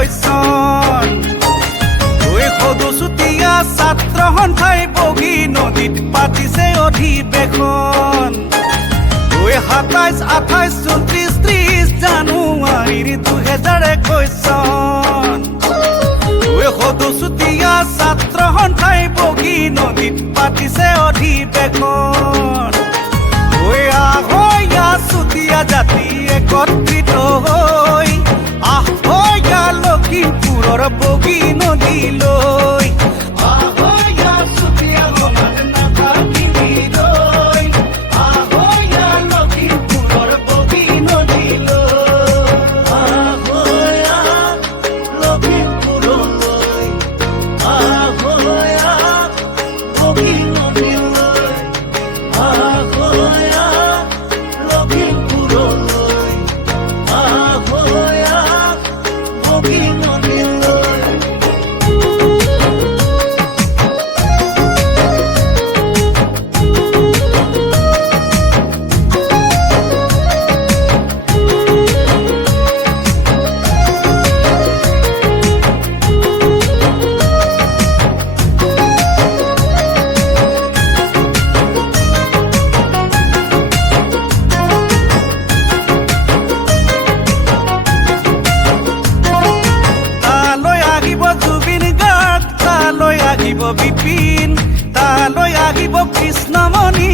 কৈছন সদুচুতীয়া ছাত্ৰ সন্থাই বগী নদীত পাতিছে অধিৱেশন ২৭, ২৮, ২৯, ৩০ জানুৱাৰীৰ ২০২১ চন সদুচুতীয়া ছাত্ৰ সন্থাই বগী নদীত পাতিছে অধিৱেশন আহয়া চুতীয়া জাতি একত্ৰিত হৈ আহয়া লখিমপুৰৰ বগী নদীলৈ আহয়া চুতীয়া মনত নাথাকিবলৈ আহয়া লখিমপুৰৰ বগী নদীলৈ আহয়া লখিমপুৰলৈ আহয়া বগী নদীলৈ আহয়া লখিমপুৰলৈ আহয়া বগী নদীলৈ বিপিন তালৈ আহিব কৃষ্ণমণি